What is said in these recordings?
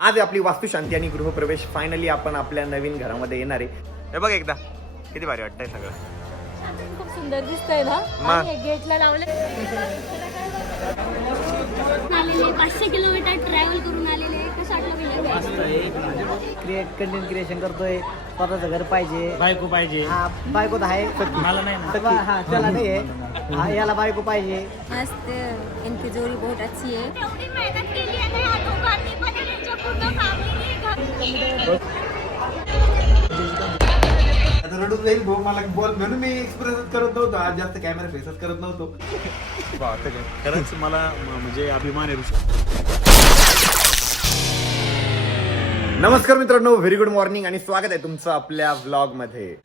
आज आपली वास्तुशांती आणि गृहप्रवेश फायनली आपण आपल्या नवीन घरामध्ये येणार आहे. हे बघ एकदा किती भारी वाटतंय सगळं. खूप सुंदर दिसतंय ना. आणि गेटला लावले. आलेले 500 किलोमीटर ट्रॅव्हल करून आलेले. कसं क्रिएट कंटेंट क्रिएशन करतोय. स्वतःचं घर पाहिजे, बायको पाहिजे. हा बायको तर आहे, मला नाही ना. हा त्याला नाही आहे, हा याला बायको पाहिजे. मस्त इनकी जोडी बहुत अच्छी है. एवढी मेहनत केली आहे या दोघांनी पण त्यांच्या पूर्ण फॅमिली रडून जाईल भाऊ मला बोल म्हणून मी एक्सप्रेस करत नव्हतो. आज जास्त कॅमेरा फेसच करत नव्हतो. खरंच मला म्हणजे अभिमान आहे. नमस्कार मित्रांनो, व्हेरी गुड मॉर्निंग आणि स्वागत आहे तुमचं आपल्या व्लॉग मध्ये.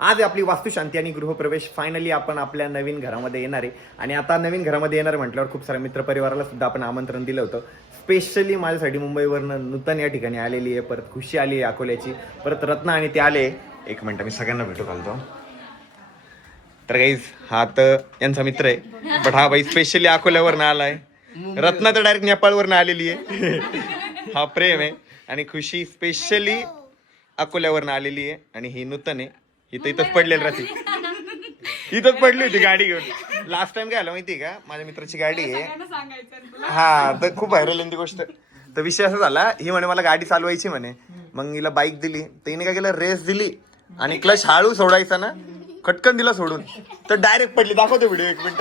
आज आपली वास्तुशांती आणि गृहप्रवेश फायनली आपण आपल्या नवीन घरामध्ये येणार आहे. आणि आता नवीन घरामध्ये येणार म्हटल्यावर खूप साऱ्या मित्रपरिवाराला सुद्धा आपण आमंत्रण दिलं होतं. स्पेशली माझ्यासाठी मुंबईवरनं नूतन या ठिकाणी आलेली आहे. परत खुशी आली आहे अकोल्याची, परत रत्ना आणि ते आले. एक मिनिट मी सगळ्यांना भेटू घालतो. तर गाईज हा तर यांचा मित्र आहे, बट हा बाई स्पेशली अकोल्यावरनं आलाय. रत्ना तर डायरेक्ट नेपाळवरनं आलेली आहे. हा प्रेम आहे. आणि खुशी स्पेशली अकोल्यावरनं आलेली आहे. आणि ही नूतन आहे, ही तर इथंच पडलेली राहते. इथंच पडली होती गाडी घेऊन. लास्ट टाइम काय आलं माहितीये का, माझ्या मित्राची गाडी आहे. हा तर खूप व्हायरल आहे ती गोष्ट. तर विषय असा झाला, ही म्हणे मला गाडी चालवायची म्हणे. मग हिला बाईक दिली, तर हिने काय केलं, रेस दिली आणि क्लच हळू सोडायचा ना, खटकन दिला सोडून, तर डायरेक्ट पडली. दाखवतो व्हिडिओ, एक मिनिट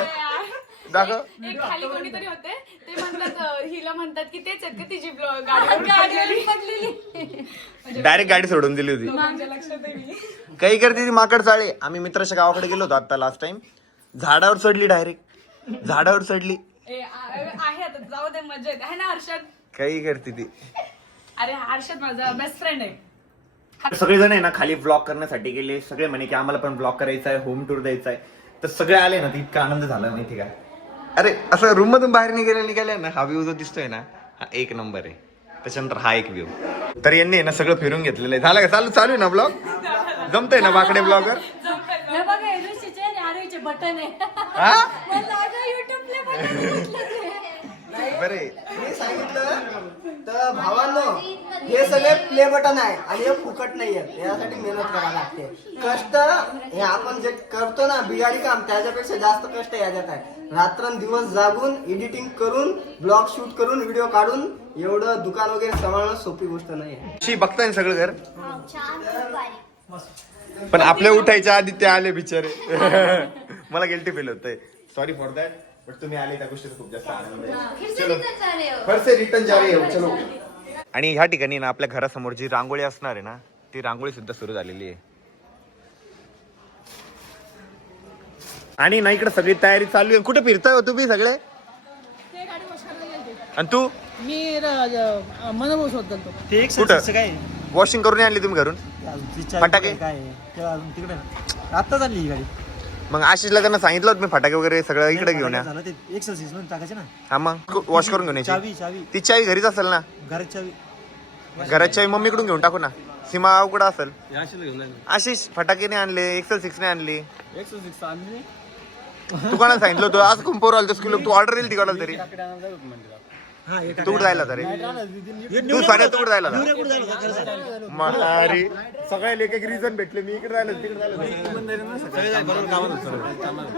दाखव. एक खाली कोणीतरी होते, ते म्हणतात हिला म्हणतात की तेच आहेत का तिची गाडी पडलेली. डायरेक्ट गाडी सोडून दिली होती. माझ्या लक्षात आहे. काही करते ती माकड चाळे. आम्ही मित्राच्या गावाकडे गेलो होतो आता लास्ट टाइम. झाडावर चढली, डायरेक्ट झाडावर चढली. आहे आता जाऊ दे, मजा येते है ना हर्षद. काही करते ती. अरे हर्षद माझा बेस्ट फ्रेंड आहे. सगळेजण आहे ना खाली ब्लॉग करण्यासाठी गेले. सगळे म्हणे की आम्हाला पण ब्लॉग करायचा आहे, होम टूर द्यायचा आहे. तर सगळे आले ना, तर इतका आनंद झाला माहिती का. अरे असं रूम मधून बाहेर निघाले ना, हा व्ह्यू जो दिसतोय ना, हा एक नंबर आहे. त्याच्यानंतर हा एक व्ह्यू. तर यांनी ना सगळं फिरून घेतलेलं आहे. झालं का, चालू आहे ना ब्लॉग, जमतंय ना बाकडे ब्लॉगर. हे बघा हे ऋषीचे आणि आरोहीचे बटन आहे. हा बरे मी सांगितलं तर भावांनो, हे सगळे प्ले बटन आहे आणि हे फुकट नाही आहे. यासाठी मेहनत करावी लागते. कष्ट हे आपण जे करतो ना बिगाडी काम, त्याच्यापेक्षा जास्त कष्ट याच्यात आहे. रात्रंदिवस जागून एडिटिंग करून ब्लॉग शूट करून व्हिडिओ काढून एवढं दुकान वगैरे सांभाळणं सोपी गोष्ट नाही आहे. बघताय सगळं घर, पण आपल्या उठायच्या आधी ते आले बिचारे. मला गिल्टी फील होतंय, सॉरी फॉर दॅट. बट तुम्ही आले त्या गोष्टीचा खूप जास्त आनंद आहे. चलो फिर रिटर्न जा रहे हो, चलो. आणि ह्या ठिकाणी ना आपल्या घरासमोर जी रांगोळी असणार आहे ना, ती रांगोळी सुद्धा सुरू झालेली आहे. आणि ना इकडे सगळी तयारी चालू आहे. कुठे फिरताय हो तुम्ही सगळे? आणि तू मी मनोभाऊ शोधतो. ते एक कुठं? काय वॉशिंग करून आणली तुम्ही घरून? फटाके? काय तिकडे आता चालली ही गाडी. मग आशिषला त्यांना सांगितलं होतं मी, फटाके वगैरे सगळं इकडे घेऊन या. झालं ते एक्सरसाइज म्हणून टाकायचे ना. हा मग वॉश करून घेऊन यायची. चावी ती चावी घरीच असेल ना? घरात चावी घराची चावी मम्मीकडून घेऊन टाकू ना. सीमा कुठं असेल? आशिष फटाके आणले, एक्सेल 6 ने आणली. तू कोणाला सांगितलं होतं? आज कुंपोर आलं स्कूल, तू ऑर्डर येईल तिकडं तरी. तू कुठं जायला तरी, तू साड्या तू कुठं जायला अरे सगळ्याला एक एक रिझन भेटले. मी इकडे राहिलो, तिकडे राहिलो.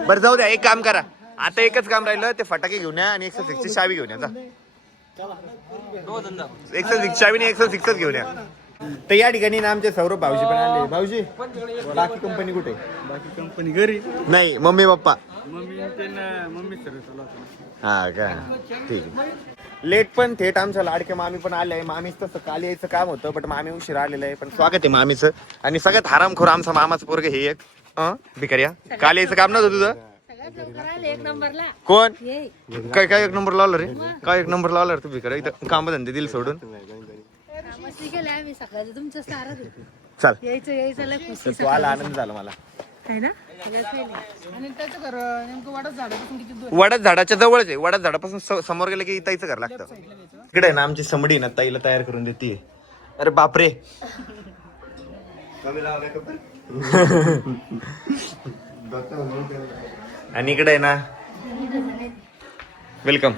बरं जाऊ द्या, एक काम करा आता, एकच काम राहिलं, ते फटाके घेऊन या आणि 106 ची चावी घेऊन या. जा 106 चावी आणि 106 घेऊन या. तर या ठिकाणी ना आमचे सौरभ भाऊजी पण आले. भाऊजी बाकी कंपनी कुठे? बाकी कंपनी घरी नाही, मम्मी पप्पा. मम्मी हा का, ठीक आहे. लेट पण थेट आमच्या लाडक्या मामी पण आले आहे. मामीच तसं काल यायचं काम होतं, बट मामी उशीर आलेलं आहे. पण स्वागत आहे मामीचं. आणि सगळ्यात हरामखोर आमचा मामाचं पोरग हे एक भिकाऱ्या. काल यायचं काम नव्हतं तुझं? एक नंबरला कोण काय काय एक नंबर लावलं रे? काय एक नंबर लावला रे तू भिकाऱ्या? इथं काम धंदे दिले सोडून. गेले आम्ही सकाळी तुमच्या सारा चल यायचं लय तर खुशी तू आला, आनंद झाला मला. आहे ना. आणि त्याचं घर नेमकं वाटत झाडापासून किती दूर? वडाच झाडाच्या जवळच आहे. वडाच झाडापासून समोर गेलं की ताईचं घर लागतं. इकडे आहे ना आमची समडी ना, ताईला तयार करून देते. अरे बापरे, आणि इकडे आहे ना वेलकम.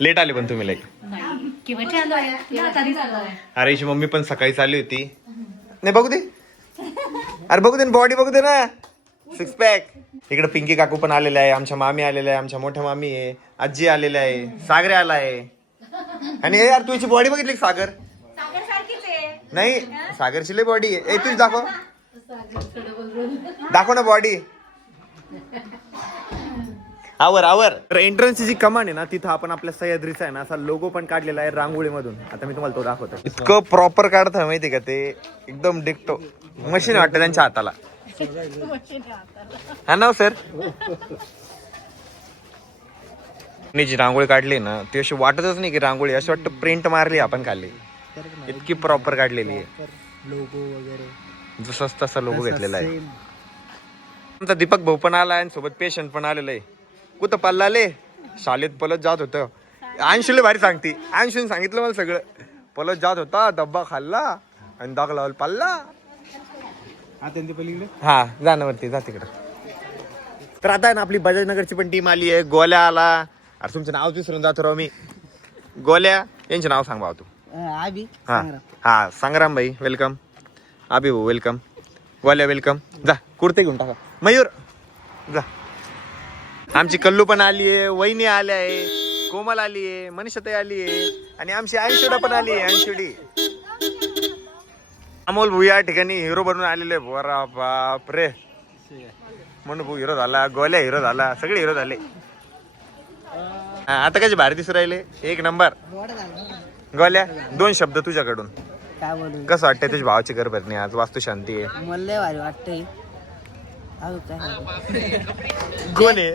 लेट आले पण तुम्ही लाईक. अरे हिची मम्मी पण सकाळी चालली होती. नाही बघू दे, अरे बघू दे बॉडी बघू दे ना, 6 पॅक. इकडे पिंकी काकू पण आलेल्या आहे, आमच्या मामी आलेल्या आहे, आमच्या मोठ्या मामी आहे, आजी आलेल्या आहे, सागरे आला आहे. आणि यार तुझी बॉडी बघितली का सागर? नाही सागरची लय बॉडी आहे. तुझी दाखव, दाखव ना बॉडी. आवर आवर. एंट्रन्सची जी कमान आहे ना तिथं आपण आपल्या सह्याद्रीचा आहे ना असा लोगो पण काढलेला आहे रांगोळीमधून. आता मी तुम्हाला तो दाखवतो. इतकं प्रॉपर काढतं माहिती का ते, एकदम डिक्टो. मशीन वाटतं त्यांच्या हाताला. हा ना सर. जी रांगोळी काढली ना ती अशी वाटतच नाही की रांगोळी, अशी वाटतं प्रिंट मारली आपण खाली. इतकी प्रॉपर काढलेली आहे. लोगो वगैरे जसं तसा लोगो घेतलेला आहे. आमचा दीपक भाऊ पण आला आणि सोबत पेशंट पण आलेलं आहे. कुठं पल्लाले शाळेत पलत जात होतं. अंशुले भारी सांगते, अंशून सांगितलं मला सगळं. पलत जात होता, डब्बा खाल्ला आणि दाग लावला पल्ला. आता ते पलीकडे हा जाण्यावरती जा तिकडं. तर आता आहे ना आपली बजाजनगरची पण टीम आली आहे. गोल्या आला. अरे तुमचं नाव विसरून जातो राव मी. गोल्या यांचे नाव सांग भाऊ तू. आबी हा हा संग्राम भाई वेलकम. आबी भाऊ वेलकम. गोल्या वेलकम. जा कुर्ते घेऊन टाका. मयूर जा. आमची कल्लू पण आली आहे, वहिनी आल्या आहे, कोमल आली आहे, मनीषाताई आली आहे आणि आमची अंशुडा पण आली आहे. अंशुडी अमोल भाऊ या ठिकाणी हिरो बनून आलेले आहे. बरा बाप रे. म्हणून भाऊ हिरो झाला, गोल्या हिरो झाला, सगळे हिरो झाले. आता कसे भारी दिसू राहिले. एक नंबर. गोल्या 2 शब्द तुझ्याकडून. काय बोलू, कसं वाटतंय तुझ्या भावाची घर भरणी आज? वास्तू शांती आहे. मला लय भारी वाटतंय. कोण आहे?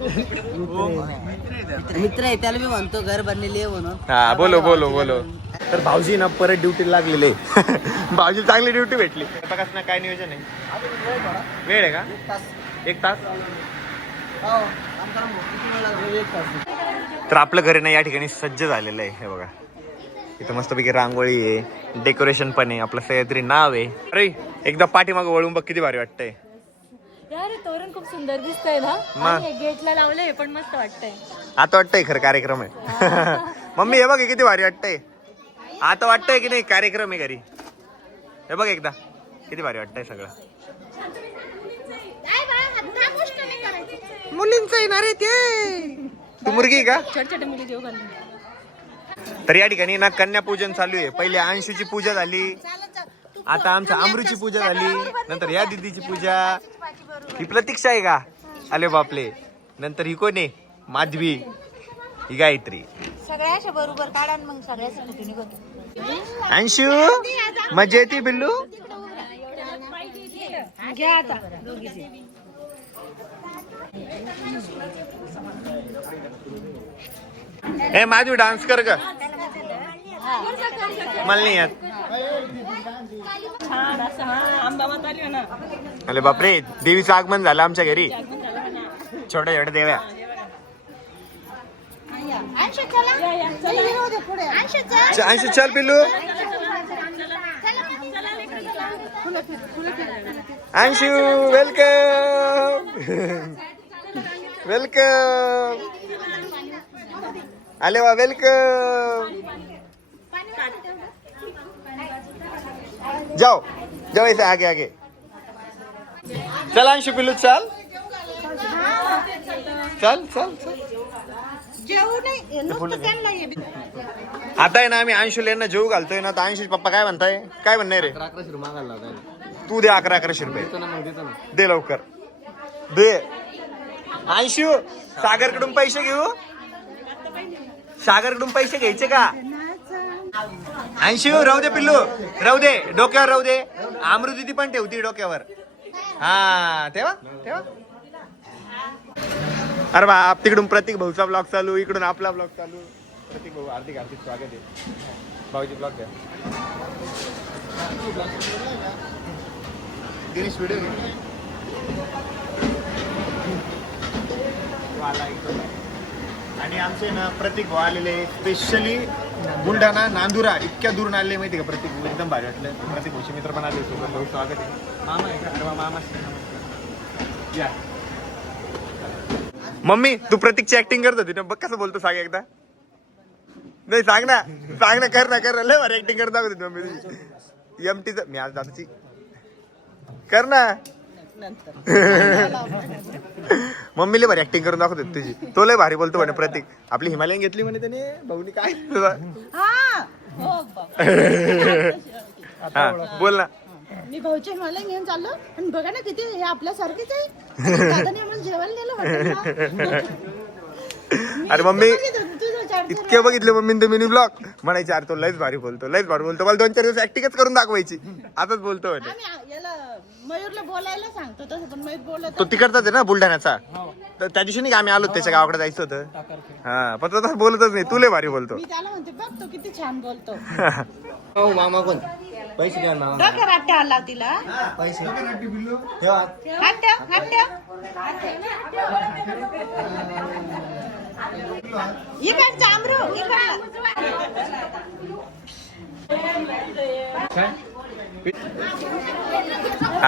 मित्र आहे त्याला मी म्हणतो घर बनलेली आहे म्हणून. हा बोलो बोलो बोलो. तर भाऊजी ना परत ड्युटीला लागलेले. भाऊजी चांगली ड्युटी भेटली. बघा ना काय नियोजन आहे. वेळ आहे का? 1 तास. तर आपलं घर आहे ना या ठिकाणी सज्ज झालेलं आहे. हे बघा इथं मस्तपैकी रांगोळी आहे, डेकोरेशन पण आहे, आपलं सह्याद्री नाव आहे. अरे एकदा पाठीमागं वळून बघ किती भारी वाटतंय. यार तोरण खूप सुंदर दिसतंय ना. मग गेटला लावलंय पण मस्त वाटतंय. आता वाटतंय खरं कार्यक्रम आहे. मम्मी हे बघ हे किती भारी वाटतंय. आता वाटतंय की नाही कार्यक्रम आहे घरी. हे बघ एकदा किती भारी वाटतंय सगळं. मुलींचं येणार आहे ते. तू मुलगी आहे का? छोटे छोटे मुली देऊ घालून. तर या ठिकाणी ना कन्यापूजन चालू आहे. पहिले अंशूची पूजा झाली, आता आमच्या अमरूची पूजा झाली, नंतर या दीदीची पूजा. ही प्रतीक्षा आहे का? अरे बापले. नंतर ही कोण आहे? माधवी. ही गायत्री. सगळ्याच्या बरोबर काढा मग सगळ्याच निघतो. अंशू मजा येते बिल्लू. घ्या आता दोघीचे. ए माधवी डान्स कर ग. मला नाही येत. अरे बापरे देवीचं आगमन झालं आमच्या घरी. छोट्या छोट्या देव्या. अंशू चल पिल्लू. अंशू वेलकम. वेलकम. आले वा वेलकम. जाओ जाओ ऐसे आगे आगे. चल अंशु पिल्लू चल चल चल चल. आता आहे ना आम्ही अंशुला यांना जेवू घालतोय ना. तर अंशुचे पप्पा काय म्हणताय? काय म्हणणार रे? 1100 मागायला तू दे 1100 रुपये. दे लवकर दे. अंशु सागरकडून पैसे घेऊ. सागरकडून पैसे घ्यायचे का? अंशु राहू दे पिल्लू राहू दे. डोक्यावर राहू दे. अमृती पण ठेवती डोक्यावर. हा तेव्हा तेव्हा. अरे बा तिकडून प्रतीक भाऊचा ब्लॉग चालू, इकडून आपला ब्लॉग चालू. प्रतीक भाऊ हार्दिक हार्दिक स्वागत आहे. भाऊची ब्लॉग द्या. दिनेश व्हिडिओ आणि आमचे ना प्रतीक भाऊ आलेले स्पेशली बुलढाणा नांदुरा इतक्या दूरून आले माहिती का. प्रतीक भाऊ एकदम भारी वाटलं. प्रतीक भाऊचे मित्र पण आले सोबत. भाऊ स्वागत आहे. मामा आहे का? अरे मामा या मम्मी तू प्रतीकची ऍक्टिंग करत होती ना, बघ कसं बोलतो सांग एकदा. नाही सांग ना कर ना लय भारी ऍक्टिंग करत दाखवत होती मम्मी तुझी. एमटीच मी आज दादाची कर ना. मम्मी लय भारी ऍक्टिंग करून दाखवत होती तुझी. तो लय भारी बोलतो म्हणे प्रतीक. आपली हिमालयन घेतली म्हणे त्याने भाऊनी काय. हा बोल ना. मी भाऊच्या हिमालय घेऊन चाललो आणि बघा ना किती हे आपल्यासारखेच आहे. दादाने आम्हाला जेवायला नेलं हॉटेलला. अरे मम्मी इतके बघितले मम्मी ते मिनी ब्लॉग म्हणायचे अरे तो लयच भारी बोलतो मला 2-4 दिवस ऍक्टिंगच करून दाखवायची. आताच बोलतो म्हणे. आम्ही याला मयूरला बोलायला सांगतो तसं पण मयूर बोलत तो तिकडचाच आहे ना बुलढाण्याचा. तर त्या दिवशी नाही का आम्ही आलो त्याच्या गावाकडे जायचं होतं. हा पण तो तसं बोलतच नाही. तू लय भारी बोलतो. मी त्याला म्हणते बघ तो किती छान बोलतो. मामा कोण पैसे द्या मामा. बघ कराटे आला तिला. पैसे ठेवा. हात ठेव. इकडचा अमरू इकडला.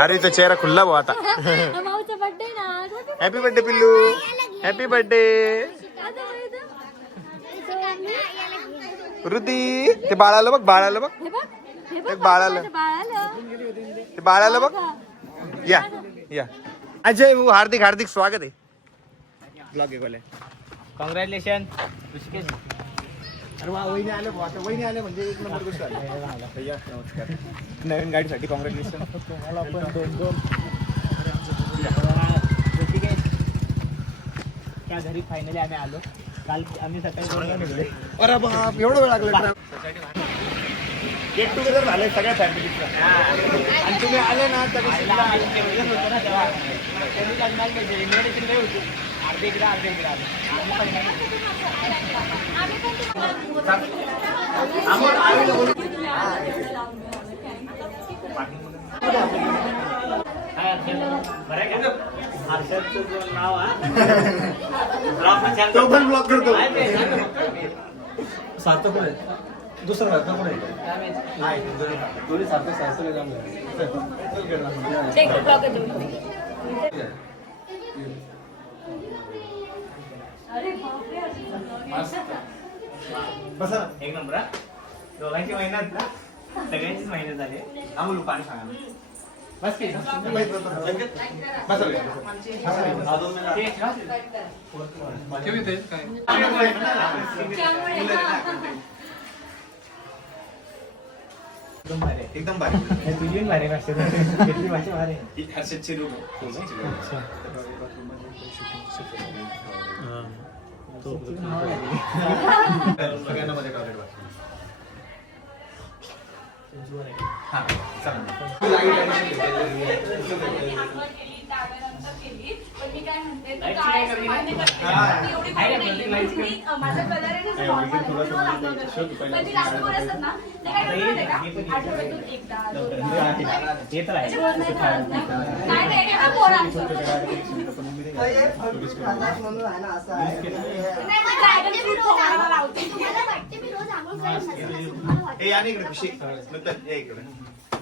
अरे तो चेहरा खुल्ला भाऊ आता. माऊचा बर्थडे ना. हॅपी बर्थडे पिल्लू. Happy birthday Rudi. ते बाळाला बघ एक बाळाला ते बाळाला बघ. या अजय भाऊ हार्दिक स्वागत आहे. ब्लॉग आहे. कॉंग्रॅच्युलेशन. अरे वा वहिनी आले भाऊ आता. वहिनी आले म्हणजे एक नंबर गोष्ट आली. भैया नमस्कार. नवीन गाडीसाठी कॉंग्रॅच्युलेशन. तुम्हाला पण 2 त्या घरी फायनली आम्ही आलो. काल आम्ही सकाळी निघले. अरे बाप एवढं वेळ लागला. गेट टुगेदर झालंय सगळ्या फॅमिलीचं. आणि तुम्ही आले ना तर अर्धे इकडे नाव तो पण ब्लॉक करतो. सार्थक दुसरं सार्थक दोन्ही सार्थक बसा एक नंबर. दोघांची मेहनत ना सगळ्यांचीच मेहनत झाली. आम्हाला पाणी सांगा. बस की एकदम भारी. तुझी भारी घेतली भाषा भारी. हर्षदची रूम सगळ्यांना मध्ये कॉलेज हा माझा कलर आहे ना आठवड्यातून एकदा ते तर आहे. म्हणून आहे ना असं आहे. ए आणि इकडे खुशी नंतर ये इकडे.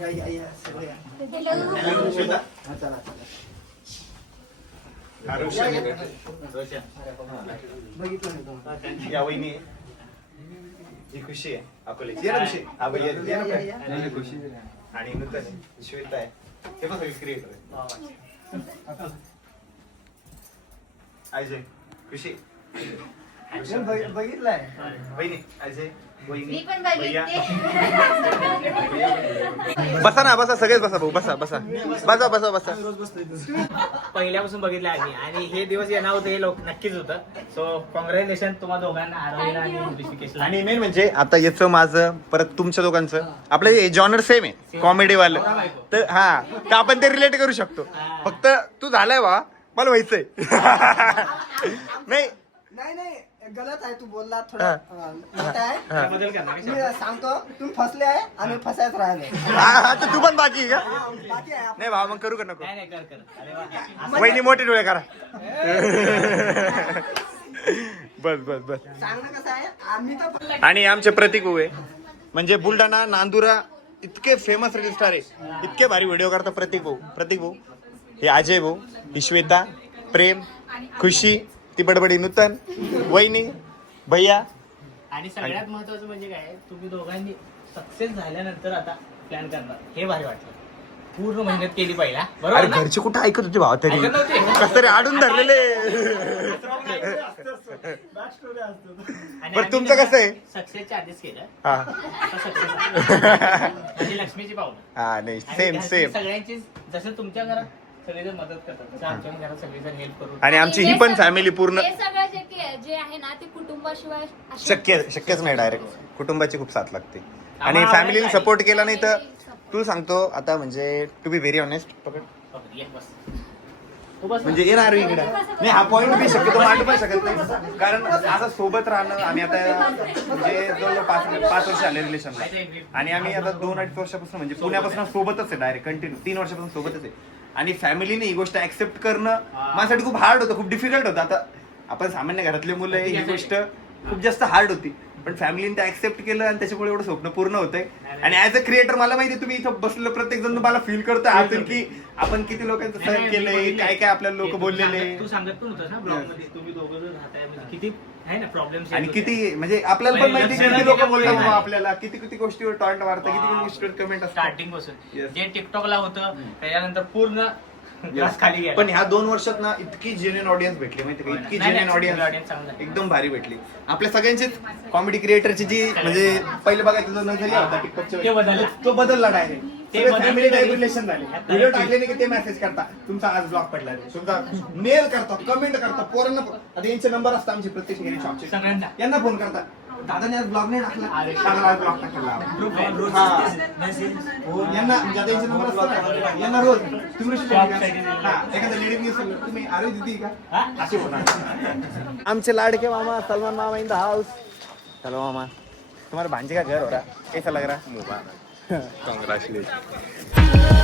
या, सगळे या. श्वेता हा, चला. हा, रोशन इकडे. बघितलं नाही तुम्हाला. या वहिनी आहे. ही खुशी आहे अकोल्याची. ये ना खुशी. हा भैया ये ना या. आणि खुशी आणि नूतन आहे. श्वेता आहे. ते पण सगळे क्रिएटर आहे. अजय खुशी बघितलंय. वहिनी अजय वहिनी मी पण भैया. बघितले. बसा सगळेच बसा भाऊ. बसा. पहिल्यापासून बघितलं आम्ही आणि हे दिवस येणार होते हे लोक नक्कीच होतं. सो कॉंग्रॅच्युलेशन तुम्हा दोघांना आरोग्य आणि ऋषिकेशला. आणि मेन म्हणजे आता याचं माझं परत तुमच्या दोघांचं आपलं जॉनर सेम आहे कॉमेडी वालं. तर हा तर आपण ते रिलेट करू शकतो. फक्त तू झालाय बा मला व्हायचंय. नाही गलत आहे. तू बोलला थोडं मोठं आहे. बदल करणार मी सांगतो तुम्ही फसले आहे आणि फसायच राहिले. आता तू पण बाकी आहे का. बाकी आहे. नाही भाऊ मग करू का नको. नाही कर. अरे वा. वहिनी मोठे डोळे करा. बस सांगणं कसं आहे आम्ही तर आणि आमचे प्रतीक भाऊ आहे म्हणजे बुलढाणा नांदुरा इतके फेमस रील स्टार आहे. इतके भारी व्हिडिओ करता प्रतीक भाऊ. हे अजय भाऊ, ही श्वेता, प्रेम, खुशी ती बडबडी नूतन, वहिनी, भैया. आणि सगळ्यात महत्वाचं म्हणजे काय, तुम्ही दोघांनी सक्सेस झाल्यानंतर आता प्लॅन करणार, हे भारी वाटलं. पूर्ण मेहनत केली पहिला, अरे बरोबर ना? घरचे कुठं ऐकत होते भावा तरी, ऐकत नव्हते? कसं तरी आडून धरलेले. आणि बरं तुमचं कसं आहे? सक्सेसच्या आधीच केलं, हा आता सक्सेस म्हणजे लक्ष्मीची पाहुणं. हा नाही आणि सेम घरची सेम. सगळ्यांची, जसं तुमच्या घरात सगळेजण मदत करतात तसं आमच्या घरात सगळेजण हेल्प करून. आणि आमची ही पण फॅमिली पूर्ण हे सगळं जे आहे ना ते कुटुंबाशिवाय अशक्य. शक्यच नाही. डायरेक्ट कुटुंबाची खूप साथ लागते आणि आम्हाला फॅमिलीने आवडायला सपोर्ट केला नाही तर तू सांगतो आता म्हणजे टू बी व्हेरी ऑनेस्ट ये बस. हो, बस ना. म्हणजे येणार इकडे नाही. हा पॉईंट मी शक्यतो मांडू पण शकत नाही कारण असं सोबत राहणं. आम्ही आता म्हणजे जवळजवळ 5 वर्ष आले रिलेशनला आणि आम्ही आता 2-2.5 वर्षापासून म्हणजे पुण्यापासून सोबतच आहे. डायरेक्ट कंटिन्यू 3 वर्षापासून सोबतच आहे. आणि फॅमिलीने ही गोष्ट ऍक्सेप्ट करणं माझ्यासाठी खूप हार्ड होतं, खूप डिफिकल्ट होतं. आता आपण सामान्य घरातले मुलं आहे, ही गोष्ट खूप जास्त हार्ड होती. पण फॅमिलीने ते ऍक्सेप्ट केलं आणि त्याच्यामुळे एवढं स्वप्न पूर्ण होतंय. आणि ऍज अ क्रिएटर मला माहिती तुम्ही इथं बसलेलं प्रत्येक जण तुम्हाला फील करतोय आतून की आपण किती लोकांचं सहन केलंय, काय काय आपल्याला लोक बोललेले तू सांगत पण होतास ना ब्लॉग मध्ये, तुम्ही दोघं जण राहताय म्हणजे किती आहे ना प्रॉब्लेम. आणि किती म्हणजे आपल्याला पण माहिती किती लोक बोलतात बाबा आपल्याला, किती किती गोष्टीवर टॉन्ट मारतात, किती किती गोष्टीवर कमेंट असतात. स्टार्टिंग पासून Yes. जे टिकटॉकला होतं त्याच्यानंतर पूर्ण ग्लास खाली गेला. पण ह्या 2 वर्षात ना इतकी जेन्युइन ऑडियन्स भेटली माहिती का, इतकी नाही, जेन्युइन नाही, ऑडियन्स audience चांगला आहे. एकदम भारी भेटली. आपल्या सगळ्यांचीच कॉमेडी क्रिएटरची जी म्हणजे पहिले बघायचं जो नजरिया होता ते टिकटॉकच्या बदलला. तो बदलला डायरेक्ट. ते बदलले फॅमिली तरी- रिलेशन झाले. व्हिडिओ टाकले नाही की ते मेसेज करता तुमचा आज ब्लॉग पडला रे, तुमचा मेल करता, कमेंट करता, पोरांना आता यांचे नंबर असतात आमचे प्रत्येक शॉपचे, सगळ्यांचा. यांना फोन करता दादाने आज ब्लॉग नाही टाकला, अरे, दादाला आज ब्लॉग टाकला. यांना ज्यादा यांचे नंबर असतात ना, यांना रोज तुम्ही एखादा लेडीज न्यूज तुम्ही अरे दिदी का हा? असे होणार. आमचे लाडके मामा सलमान मामा इन द हाउस. चलो मामा तुम्हारे भांजे का घर हो रहा, कैसा लग रहा? मुबारक.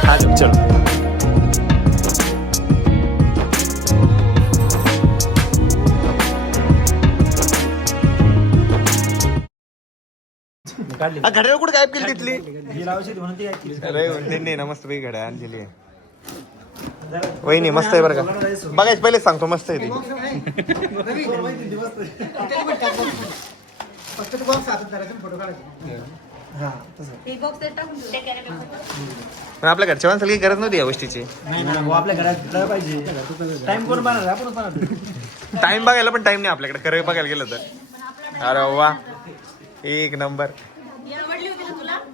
आज चलो. घड्याळ कुठे गायब केली तिथली? अरे वहिनी मस्त पैकी घड्याळ आणलेली आहे. वहिनी मस्त आहे बरं का, बघायचं पहिलेच सांगतो मस्त आहे ती. पण आपल्या घरच्या माणसाला काही गरज नव्हती या गोष्टीची. टाइम बघायला पण टाइम नाही आपल्याकडे, खरं बघायला गेलं तर. अरे वा एक नंबर.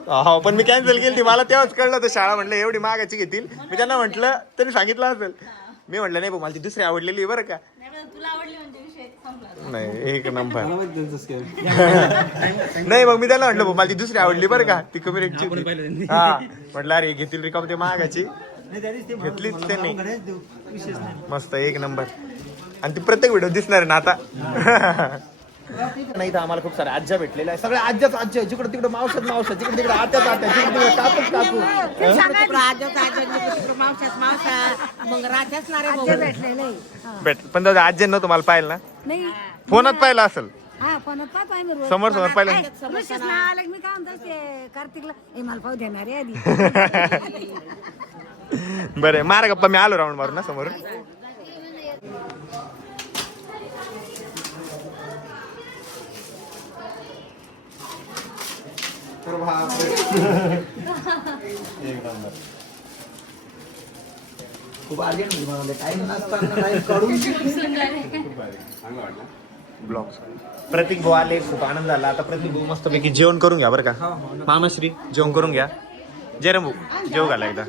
हो पण मी कॅन्सल केली ती, मला तेव्हाच कळलं होतं. शाळा म्हटलं एवढी मागाची घेतील, मी त्यांना म्हटलं त्यांनी सांगितलं असेल. मी म्हटलं नाही मला ती दुसरी आवडलेली आहे बरं का. तुला आवडली म्हणजे विषय संपला. नाही एक नंबर. नाही मग मी त्याला म्हटलं मला ती दुसरी आवडली बरं का, ती कमी रेटची होती. हा म्हटलं अरे घेतील रिकाम ते मागाची, घेतलीच त्यांनी. मस्त एक नंबर. आणि ती प्रत्येक व्हिडिओ दिसणार आहे ना आता. नाही तर आम्हाला खूप साऱ्या आज्या भेटलेल्या आहे, सगळ्या आज्याच आज्या, जिकडे तिकडे मावशात मावशा, जिकडे तिकडे आत्याच आत्या, जिकडे तिकडे काकूच काकू. भेट पण दादा आज्यांना तुम्हाला पाहिलं ना, नाही फोनात पाहिलं असेल, हा पण पाहतो आम्ही रोज. समोर समोर पाहिलं. ऋषीच नाव आलं की मी काय म्हणतो ते कार्तिकला हे मला पाहू देणार आहे आधी. बरं मारा गप्पा, मी आलो राऊंड मारून ना समोर. खूप अर्जंट म्हणजे मला टाइम नसताना टाइम काढून ब्लॉग प्रतीक भाऊ आले, खूप आनंद झाला. आता प्रतीक भाऊ मस्तपैकी जेवण करून घ्या बरं का. मामाश्री जेवण करून घ्या. जयराम भाऊ जेव घाला एकदा.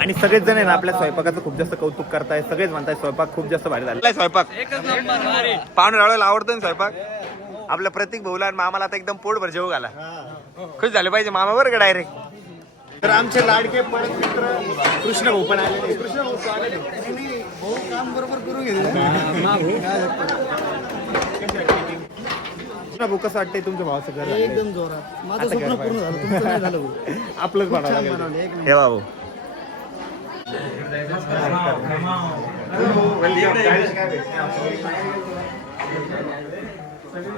आणि सगळेच जण आहे ना आपल्या स्वयंपाकाचं खूप जास्त कौतुक करताय. सगळेच म्हणताय स्वयंपाक खूप जास्त भारी झाला. स्वयंपाक पाहुणे रावळेला आवडतो ना स्वयंपाक. आपल्या प्रतीक भाऊला आणि मामाला आता एकदम पोटभर जेव घाला. खुश झाले पाहिजे मामा बरं का डायरेक्ट. तर आमचे लाडके परत मित्र कृष्ण भाऊ पण आले. कृष्ण भाऊ स्वागत आहे. काम बरोबर करून घेतलं. भाऊ कसं वाटतंय तुमच्या भावाचं घर? एकदम जोरात. माझं स्वप्न पूर्ण झालं, तुमचं नाही झालं भाऊ. आपलंच छान बनवलं. बनवलं, एक हे बाबू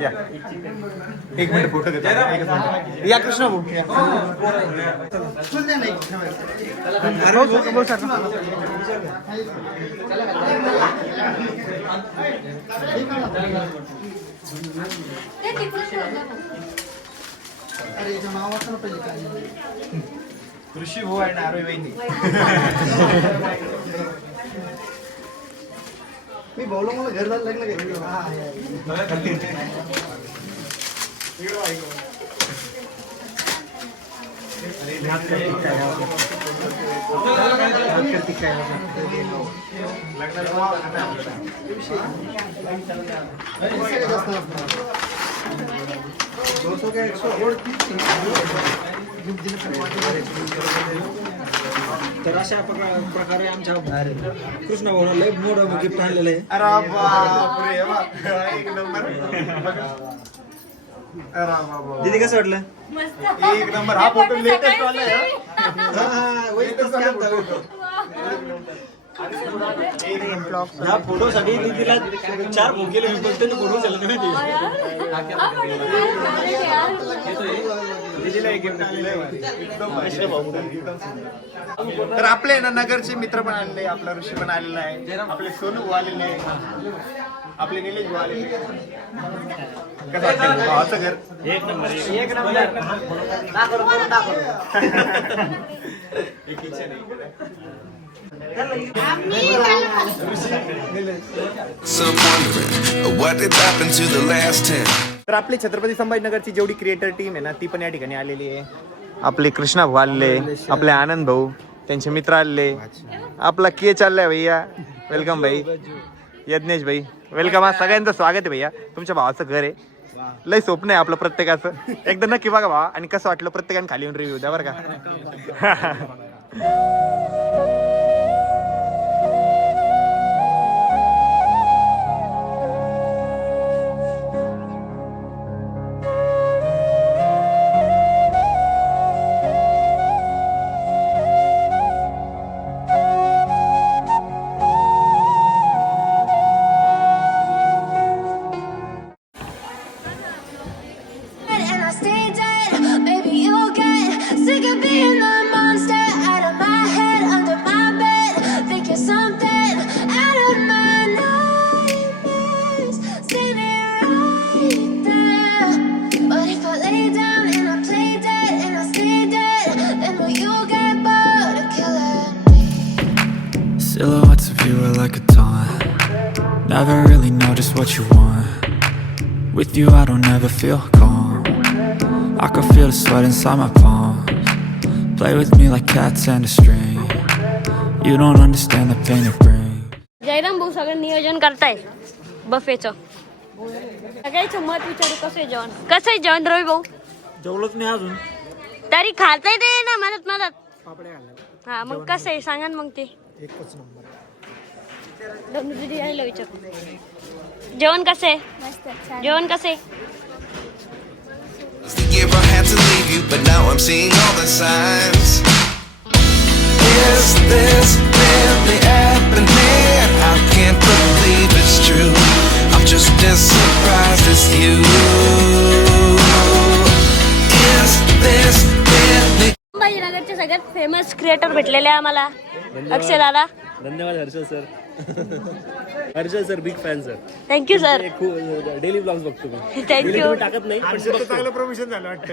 या एक मिनिट फोटो घेतो या कृष्णा भाऊ या. ते तिकडे ठेवलं मग. कृषी भाऊ आणि आरोग्य वहिनी. मी बोललो मला घर जायला लग्न केलं. तर अशा प्रकारे आमच्या कृष्ण भाऊला लय मोठं गिफ्ट आणलेलं आहे. अरे बापरे वा. एक नंबर. अरे बाबा. दीदी कसं वाटलं? एक नंबर. हा फोटो लेटेस्ट वाला आहे हा. हा, वैशिष्ट्यच काय होतं? या फोटोसाठी दीदीला 4 भोगेले मी फक्त फोटो चालत नाही. दीदीला एक गिफ्ट आलेलं आहे. तर आपले ना नगरचे मित्र पण आलेले, आपला ऋषी पण आलेला आहे, आपले सोनू भाऊ आलेले आहे, आपले निलेश भाऊ आलेले आहे. कसं वाटतं भावाचं घर? एक नंबर. एक इच्छा नाही. Some wondering what did happen to the last 10. तर आपली छत्रपती संभाजीनगरची जेवढी क्रिएटर टीम आहे ना ती पण या ठिकाणी आलेली आहे. आपले कृष्णा भाऊ आलेले, आपले आनंद भाऊ, त्यांचे मित्र आलेले, आपला के चाललाय भैया, वेलकम भाई, यज्ञेश भाई वेलकम. हा सगळ्यांचं स्वागत आहे भैया. तुमच्या भावाचं घर आहे, लय स्वप्न आहे आपलं प्रत्येकाचं. एकदा नक्की बघा भावा आणि कसं वाटलं प्रत्येकाने खाली येऊन रिव्ह्यू द्या बरं का. And I stay dead. Maybe you'll get sick of being the monster out of my head, under my bed. Think you're something out of my nightmares. Standing right there. But if I lay down and I play dead and I stay dead, then will you get bored of killing me? Silhouettes of you are like a taunt. Never really know just what you want. With you I don't ever feel calm. I can feel the sweat inside my palms. Play with me like cats and a string. You don't understand the pain it brings. Jairam भाऊ सगळं नियोजन करताय बफेचं. सगळ्याचं मत विचारू कसं आहे जेवण. कसं आहे जेवण रवी भाऊ? जेवलोच नाही अजून. तरी खाताय ते ना मदत मदत. हा मग कसं आहे सांगा ना मग ते. एकच नंबर. विचार जेवण कसं आहे? जेवण कसं आहे? The year I had to leave you, but now I'm seeing all the signs. Is this really happening? I can't believe it's true. I'm just as surprised as you. Is this really? संभाजीनगरचे सगळ्यात famous creator भेटलेले आम्हाला. अक्षय दादा. धन्यवाद Harshal sir. Harshal sir big fan sir. Thank you sir. Daily blogs बघतो मी. Thank you. टाकत नाही पण चांगलं प्रमोशन झालं वाटतं.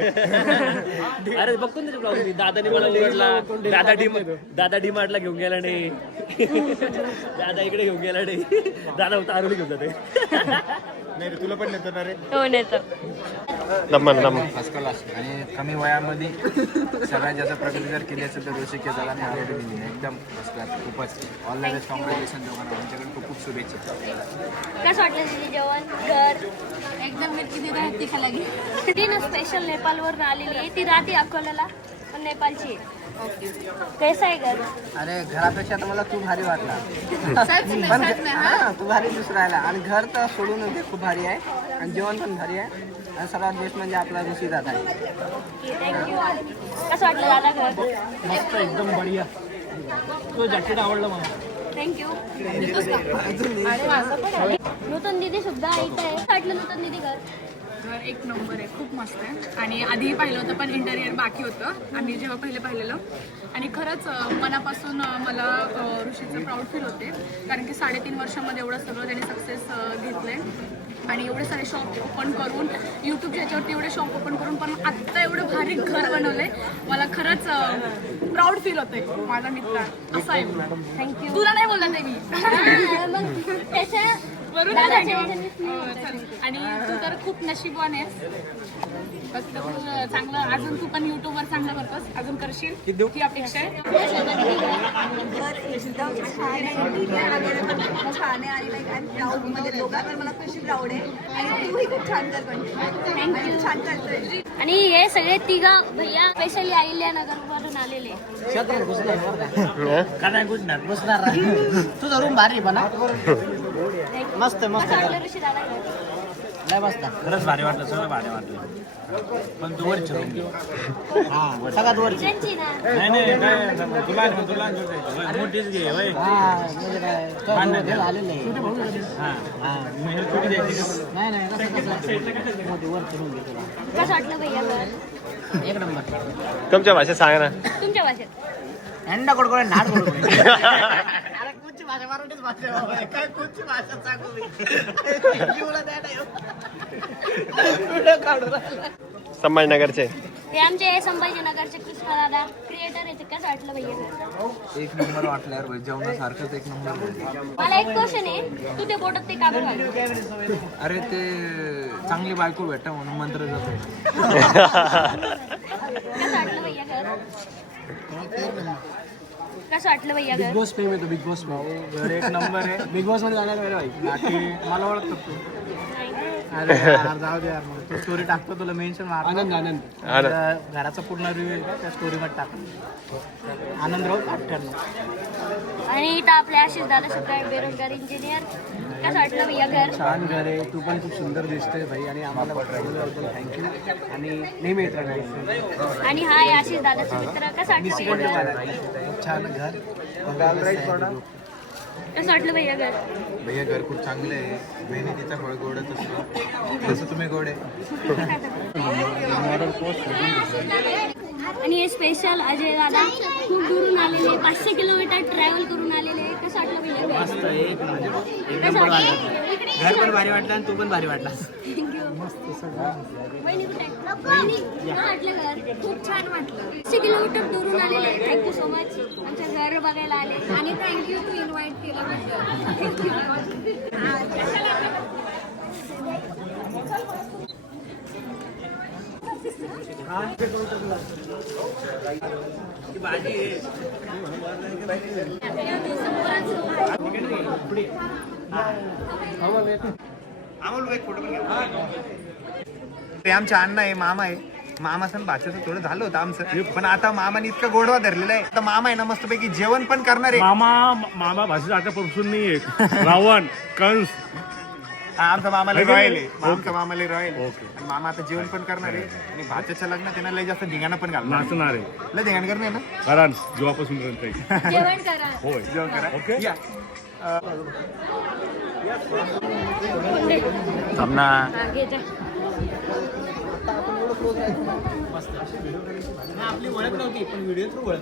अरे बघतो ना ब्लॉग. दादाने मला निवडला. दादा डी मार्टला घेऊन गेला नाही. दादा इकडे घेऊन गेला नाही. दादा होता आरोली घेऊन जाते. नाही रे तुला पण नेतो ना रे. हो नेतो. फर्स्ट क्लास आणि कमी वयामध्ये सगळ्यात जास्त प्रगती जर केली असेल तर ऋषिकेश दादा आणि आरोग्य दिली एकदम फर्स्ट क्लास. खूपच ऑल द बेस्ट. कॉंग्रॅच्युलेशन दोघांना. आमच्याकडे खूप खूप शुभेच्छा. कसं वाटलं तुझे जेवण? घर एकदम मिरची देत आहे तिखायला लागली. ती ना स्पेशल नेपाळवरून आलेली आहे. ती राहते अकोल्याला पण नेपाळची आहे. कैसा आहे घर? अरे घरापेक्षा तर मला तू भारी वाटला. सच में, पण सच में, हाँ. हा, तू भारी दिसून राहिला. आणि घर तर सोडून ते खूप भारी आहे आणि जेवण पण भारी आहे. आणि सगळ्यात बेस्ट म्हणजे आपला ऋषी दादा आहे. थँक्यू. कसं वाटलं दादा घर? मस्त एकदम बढिया. तो जॅकेट आवडलं मला. थँक्यू. आणि माझं पण आहे. नूतन दीदी सुद्धा ऐकत आहे. वाटलं नूतन दीदी घर घर एक नंबर आहे, खूप मस्त आहे. आणि आधीही पाहिलं होतं पण इंटेरियर बाकी होतं आम्ही जेव्हा पहिले पाहिलेलं. आणि खरंच मनापासून मला ऋषीचं प्राऊड फील होते, कारण की 3.5 वर्षामध्ये एवढं सगळं त्यांनी सक्सेस घेतलं आहे. आणि एवढे सारे शॉप ओपन करून, यूट्यूबच्या ह्याच्यावरती एवढे शॉप ओपन करून पण आत्ता एवढं भारी घर बनवलं आहे. मला खरंच प्राऊड फील होतं आहे माझा मित्र असं आहे. थँक्यू. तुला नाही बोलत आहे मी. मग त्याच्या वरून आणि तू तर खूप नशीबवान आहेस. फक्त तू चांगलं अजून तू पण युट्यूबवर चांगलं करतोस, अजून करशील ही अपेक्षा आहे. घर एकदम छान आहे, इंटिरियर वगैरे पण खूप छान आहे आणि लाईक आय एम प्राऊड. म्हणजे दोघांवर मला खुशी प्राऊड आहे आणि तूही खूप छान कर पण थँक्यू. छान करतोय. आणि हे सगळे तिघा भैया स्पेशली अहिल्यानगरवरून आलेले. तुझा रूम भारी पण मस्त कसं वाटलं ऋषी दादा घर? लय मस्त. खरंच भारी वाटलं, सगळं भारी वाटलं. पण तू वर चिरून घे. सगळ्यात वर त्यांची ना. नाही नाही काय तुला मोठीच घे होय. झालेलं आहे. हां मग हे छोटी द्यायची का? नाही नाही मोठी वर चढून घे तुला. कसं वाटलं भैया घर? एक नंबर. तुमच्या भाषेत सांगा ना. तुमच्या भाषेत अंडा कोडकोडे नाड कोडकोडे. अरे कोणची भाषा मराठीच भाषा आहे. काय कोणची भाषा सांगू मी. जीवला द्या ना. काढू संभाजीनगरचे हे आमचे संभाजीनगरचे कृष्णा दादा क्रिएटर आहेत. कसं वाटलं भैया घर? एक नंबर वाटलं यार, जेवणासारखंच एक नंबर. मला एक क्वेश्चन आहे, तू ते बोटात ते काढून घाल. अरे ते चांगली बायको भेटा म्हणून मंत्र जातो. कसं वाटलं भैया घर? कसं वाटलं भैया घर? बॉस प्रेम येतो. बिग बॉस घर एक नंबर आहे. बिग बॉस मध्ये जाणार भाई. बाकी मला ओळखतो तू. अरे यार जाऊ दे यार. मग तू स्टोरी टाकतो, तुला मेन्शन मार. आनंद घराचा पूर्ण रिव्ह्यू त्या स्टोरी मध्ये टाक. आनंद राऊत 98. आणि इथं आपले आशिष दादा सुद्धा आहे, बेरोजगार इंजिनियर. कसं वाटलं भैया घर? छान घर आहे. तू पण खूप सुंदर दिसते भाई आणि आम्हाला बघितल्याबद्दल थँक्यू आणि नेहमी येत राहणार. आणि हा आहे आशिष दादाचा मित्र. कसं वाटलं भैया घर? खूप छान घर. कसं वाटलं भैया घर? भैया घर खूप चांगलं आहे. मेहनतीचा फळ गोडच असतो, जसं तुम्ही गोड आहे. आणि हे स्पेशल अजय दादा खूप दूरून आलेले, 500 किलोमीटर ट्रॅव्हल करून आलेले. कसं वाटलं भैया घर? मस्त एक नंबर. कसं वाटलं? घर पण भारी वाटलं आणि तू पण भारी वाटला. वहिनी कुठे आहे? वहिनी, कसं वाटलं घर? खूप छान वाटलं. 500 किलोमीटर दूरून आलेले. थँक्यू सो मच आमचं घर बघायला आले. आणि थँक्यू तू इन्व्हाइट केल्याबद्दल. आमचे अण्णा आहे, मामा आहे. मामा सण भाच्याचं थोडं झालं होतं आमचं, पण आता मामाने इतकं गोडवा धरलेलं आहे. आता मामा आहे ना मस्तपैकी जेवण पण करणार आहे. मामा भाषेचा आतापासून नाही रावण कंस. आमचा मामाला रॉयल आहे. आमचा मामाला रॉयल. आणि मामा आता जेवण पण करणार आहे आणि भाच्याच्या लग्नात त्यांना लय जास्त धिंगाणा पण घालणार. नाचणार आहे लय धिंगाणा करणार ना. कारण जेव्हापासून काही जेवण करा. होय जेवण करा. ओके या. थांबना. हा, घे जा. आपली ओळख नव्हती पण व्हिडिओ थ्रू ओळख.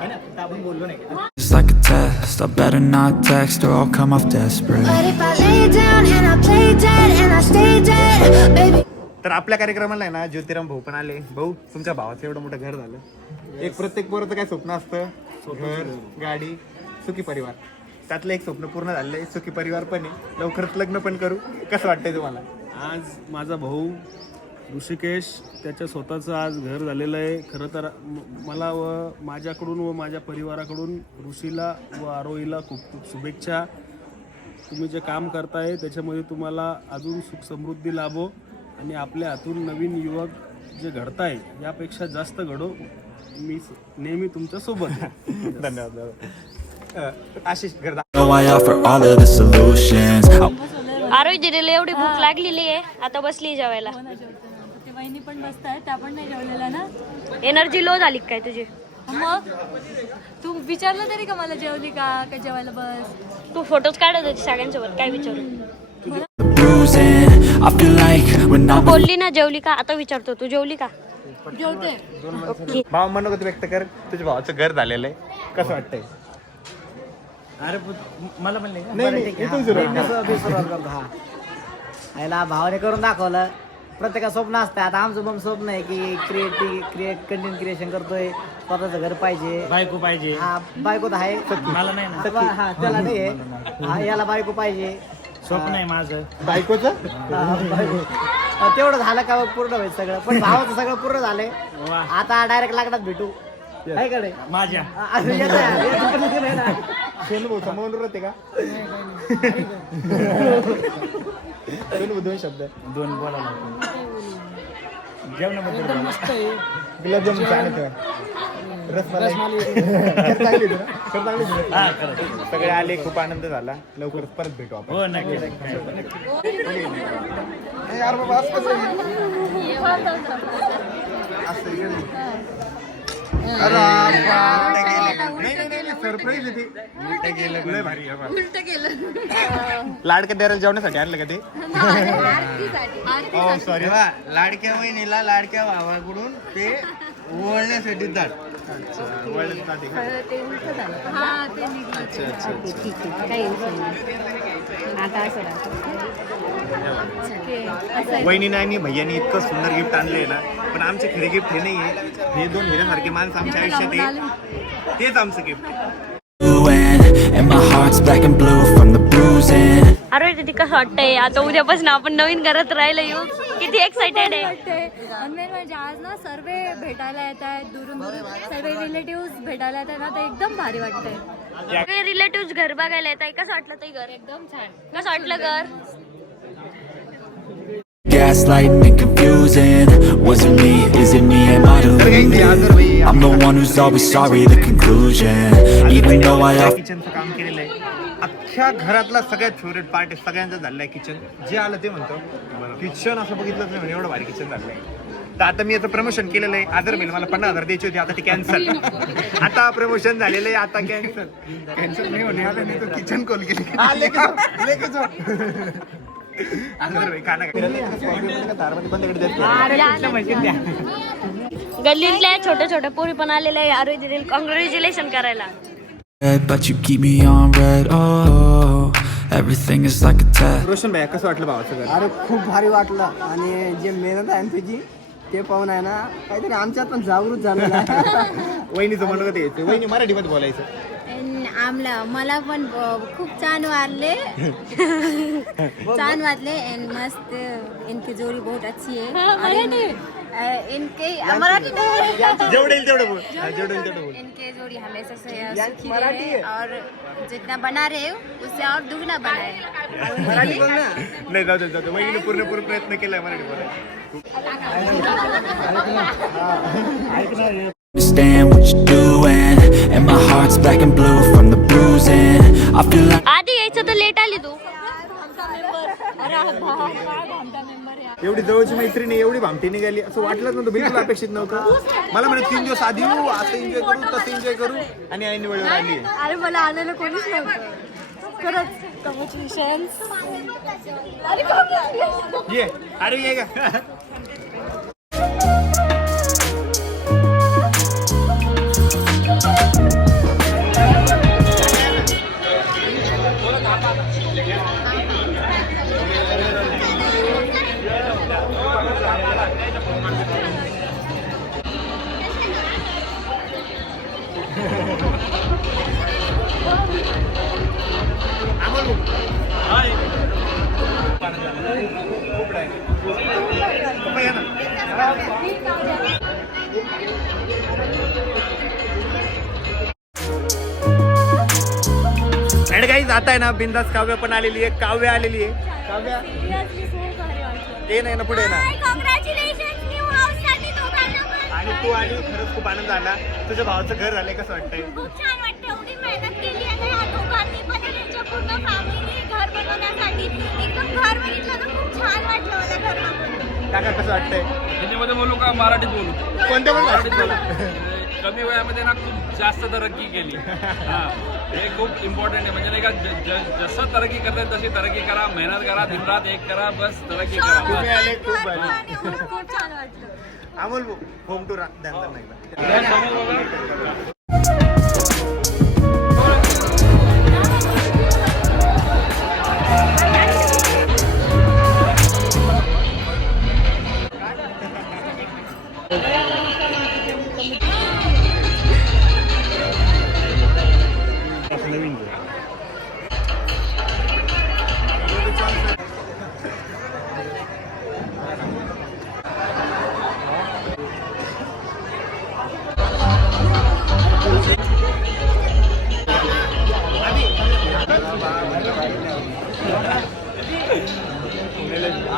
है ना, आता आपण बोललो नाही. It's like a test, I better not text or I'll come off desperate. But if I lay down and I play dead and I stay dead, baby. तर आपल्या कार्यक्रमाला आहे ना ज्योतिराम भाऊ पण आले. भाऊ, तुमच्या भावाचं एवढं मोठं घर झालं. एक प्रत्येक पोराचं काय स्वप्न असतं? घर, गाडी, सुखी परिवार. त्यातलं एक स्वप्न पूर्ण झालेलं आहे. सुखी परिवार पण आहे. लवकरच लग्न पण करू. कसं वाटतंय तुम्हाला? आज माझा भाऊ ऋषिकेश त्याच्या स्वतःचं आज घर झालेलं आहे. खरं तर मला व माझ्याकडून व माझ्या परिवाराकडून ऋषीला व आरोहीला खूप खूप शुभेच्छा. तुम्ही जे काम करताय त्याच्यामध्ये तुम्हाला अजून सुख समृद्धी लाभो आणि आपल्या हातून नवीन युवक जे घडताय यापेक्षा जास्त घडो. मी नेहमी तुमच्या सोबत. धन्यवाद. आशिष घर No, I offer all of the solutions. आरोग्य दिलेली एवढी भूक लागलेली आहे. आता बसली जेवायला. वहिनी पण बसताय, त्या पण नाही जेवलेल्या ना. एनर्जी लो झाली काय तुझी? मग तू विचारलं तरी का मला जेवली का जेवायला बस. तू फोटोज काढत होती सगळ्यांसोबत, काय विचारू. bruising. I feel like when I'm बोलली ना जेवली का, आता विचारतो तू जेवली का. जेवते. ओके. भाव मनोगत व्यक्त कर. तुझ्या भावाचं घर झालेलं आहे, कसं वाटतंय. अरे मला पण नाही, इथून सुरू. याला भावाने करून दाखवलं. प्रत्येका स्वप्न असतं. आता आमचं पण स्वप्न आहे की कंटेंट क्रिएशन करतोय, स्वतःचं घर पाहिजे, बायको पाहिजे. हा बायको तर आहे, मला नाही ना. हा त्याला नाही आहे. हा याला बायको पाहिजे, स्वप्न आहे माझं बायकोचं. तेवढं झालं का मग पूर्ण होईल सगळं. पण भावाचं सगळं पूर्ण झालंय. वा. आता डायरेक्ट लागणार भेटू काय कडे माझ्या सोनू भाऊ समोर होते का. सोनू 2 शब्द. 2 बोला. जेवणाबद्दल मस्त आहे. गुलाबजामुन छान होतं. रसमलाई चांगली होती ना. हा खरं. सगळे आले, खूप आनंद झाला. लवकरच परत भेटू आपण. हो नक्की. यार बाबा असं कसं सरप्राईज आहे लाडक्या द्यायला जेवण्यासाठी आणलं का ते. सॉरी. लाडक्या बहिणीला लाडक्या भावाकडून ते ओळण्यासाठी जात. वहिनीने आणि भैयानी इतकं सुंदर गिफ्ट आणलंय ना, पण आमचे खरे गिफ्ट हे नाही आहे. हे 2 हिऱ्यासारखे माणसं आमच्या आयुष्यात आहे, तेच आमचं gift. and my heart's black and blue from the bruising. अरे दीदी कसं वाटतंय, आता उद्यापासून आपण नवीन घरात राहायला येऊ. किती एक्साइटेड आहे. मेन म्हणजे आज ना सर्व भेटायला येत आहेत, दुरून सर्व रिलेटिव्ह भेटायला येत आहेत ना, तर एकदम भारी वाटतंय. सगळे रिलेटिव्ह घर बघायला येत आहे. कसं वाटलं ते घर. एकदम छान. कसं वाटलं घर. Gaslighting and confusing. Was it me? Is it me? Am I deluded? I'm the one who's always sorry, the conclusion. Even though I have किचनचं काम केलेलं आहे. अख्ख्या घरातला सगळ्यात फेवरेट पार्ट आहे, सगळ्यांचा झालाय किचन. जे आलं ते म्हणतो किचन असं बघितलंच नाही, एवढं भारी किचन झालंय. तर आता मी याचं प्रमोशन केलेलं आहे. आदर मिळेल मला 50,000 द्यायची होती, आता ते कॅन्सल. आता प्रमोशन झालेलं आहे, आता कॅन्सल नाही होणे. आता मी तो किचन कॉल केली. गल्लीतल्या छोट्या छोट्या पोरी पण आलेल्या आहे अरे दीदी कॉंग्रॅच्युलेशन करायला. but you keep me on red. Oh, everything is like a test. Roshan भाई कसं वाटलं भावाचं घर. अरे खूप भारी वाटलं. आणि जे मेहनत आहे ना तुझी ते पाहून आहे ना काहीतरी आमच्यात पण जागृत झालेलं आहे. वहिनीचं मनोगत यायचं. वहिनी मराठीमध्ये बोलायचं. मला पण खूप छान वाटले. छान वाटले. मस्त इनकी जोडी बहुत अच्छी है. इनके मराठी जेवढे येईल तेवढं बोल. जेवढे येईल तेवढं बोल. इनके जोड़ी हमेशा से सुखी रहे और जितना बना रहे उससे और दुगना बनाए. मराठी बोल ना. नाही जाऊ दे. वहिनीने पूर्ण प्रयत्न केलाय मराठी बोलायचा. Understand what you're doing, and my heart's black and blue from the bruising. I feel like आधी यायचं तर लेट आली तू. एवढी जवळची मैत्रिणी एवढी भामटी निघाली असं वाटलंच नव्हतं. बिलकुल अपेक्षित नव्हतं. मला म्हणत 3 दिवस आधी येऊ, असं एन्जॉय करू, तसं एन्जॉय करू, आणि आईने वेळेवर आली. अरे मला आणायला कोणीच नव्हतं. खरंच कॉंग्रॅच्युलेशन. ये अरे ये का. आणि काही जात आहे ना बिंदास काव्य पण आलेली आहे. काव्य आलेली आहे. काव्य ते नाही ना पुढे ना. आणि तू आली खरंच खूप आनंद झाला. तुझ्या भावाचं घर झालंय कसं वाटतंय. खूप छान वाटतं. एवढी मेहनत केली आहे या दोघांनी पण त्यांच्या पूर्ण फॅमिली घर बनवण्यासाठी. एकदम घर बघितलं तर खूप छान वाटलं मला घर बघून. काका कसं वाटतंय. हिंदीमध्ये बोलू का मराठीत बोलू. कोणत्या पण भाषेत बोला. कमी वयामध्ये ना खूप जास्त तरक्की केली. हे खूप इम्पॉर्टंट आहे. म्हणजे नाही का जसं तरक्की करताय तशी तरक्की करा, मेहनत करा, दिनरात एक करा, बस तरक्की करा. खूप छान वाटलं. अमोल होम टूर द्या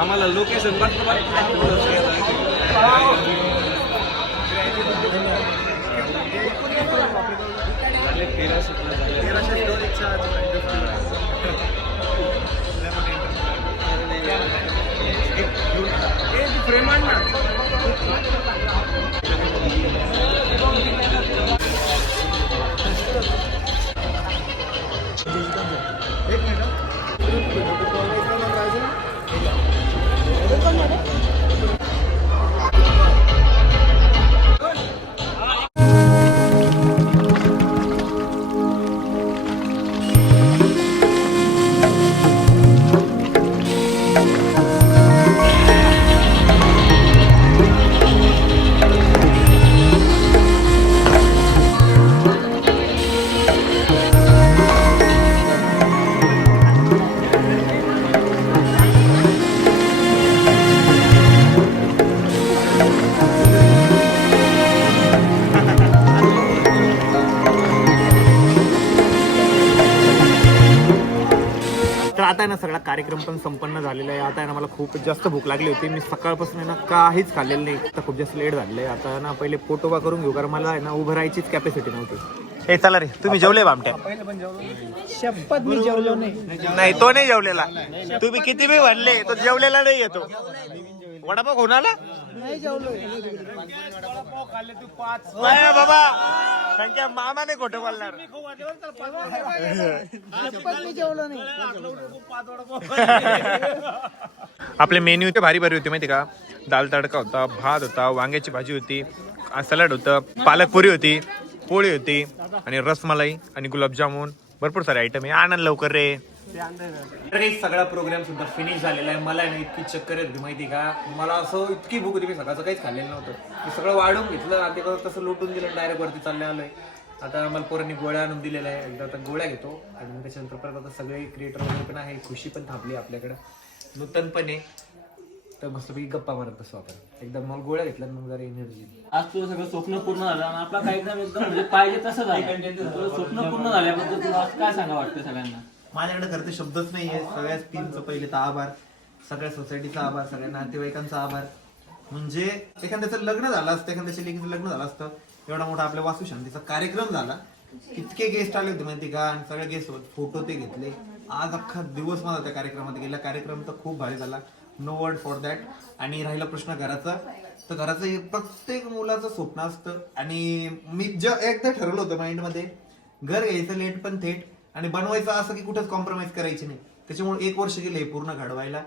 आम्हाला लोकेशन तर आता आहे ना सगळा कार्यक्रम पण संपन्न झालेला आहे. आता आहे ना मला खूप जास्त भूक लागली होती. मी सकाळपासून आहे ना काहीच खाल्लेलं नाही. आता खूप जास्त लेट झालेलं आहे. आता ना पहिले पोटोबा करून घेऊ, कारण मला आहे ना उभं राहायचीच कॅपॅसिटी नव्हती. हे चला रे, तुम्ही जेवले बामट्या? शपथ मी जेवलो नाही. नाही, तो नाही जेवलेला. तुम्ही किती बी म्हणले, तो जेवलेला नाही येतो. वडापाव कोणाला नाही जेवलो. बाबा संख्या मामाने खोटं बोलणार. शपथ मी जेवलो नाही. आपले मेन्यू ते भारी भारी होते माहिती का. दाल तडका होता, भात होता, वांग्याची भाजी होती, सलाड होतं, पालकपुरी होती, पोळी होती आणि रसमलाई आणि गुलाबजामुन. भरपूर सारे आयटम आहे. आनंद लवकर रे. सगळा प्रोग्राम सुद्धा फिनिश झालेला आहे. मला नाही इतकी चक्कर येत होती माहिती का. मला असं इतकी भूक होती, मी सकाळचं काहीच खाल्लेलं नव्हतं. मी सगळं वाढून घेतलं आणि ते तसं लुटून दिलं, डायरेक्ट वरती चालले आलोय. आता मला पोरांनी गोळ्या आणून दिलेल्या आहे. एकदा आता गोळ्या घेतो आणि मग त्याच्यानंतर परत आता सगळे क्रिएटर वगैरे पण आहे. खुशी पण थांबली आपल्याकडं नूतनपणे. तर मस्तपैकी गप्पा मारत बसू आपण. एकदम मग गोळ्या घेतल्या मग जरा एनर्जी. आज तुझं सगळं स्वप्न पूर्ण झालं आणि आपला कार्यक्रम एकदम म्हणजे पाहिजे तसं झालं. तुझं स्वप्न पूर्ण झाल्याबद्दल तुला आज काय सांगा वाटतं सगळ्यांना? माझ्याकडे खरं तर शब्दच नाहीये. सगळ्या टीमचं पहिले तर आभार, सगळ्या सोसायटीचा आभार, सगळ्या नातेवाईकांचा आभार. म्हणजे एखाद्याचं लग्न झालं असतं, एखाद्याच्या लेकीचं लग्न झालं असतं, एवढा मोठा आपल्या वास्तुशांतीचा कार्यक्रम झाला, इतके गेस्ट आले होते माहिती का. आणि सगळे गेस्ट फोटो ते घेतले. आज अख्खा दिवस माझा त्या कार्यक्रमात गेला. कार्यक्रम तर खूप भारी झाला, नो वर्ड फॉर दॅट. आणि राहिला प्रश्न घराचा, तर घराचं प्रत्येक मुलाचं स्वप्न असतं. आणि मी एकदा ठरवलं होतं माइंडमध्ये, घर घ्यायचं लेट पण थेट आणि बनवायचं असं की कुठंच कॉम्प्रोमाइज करायची नाही. त्याच्यामुळे 1 वर्ष गेले हे पूर्ण घडवायला.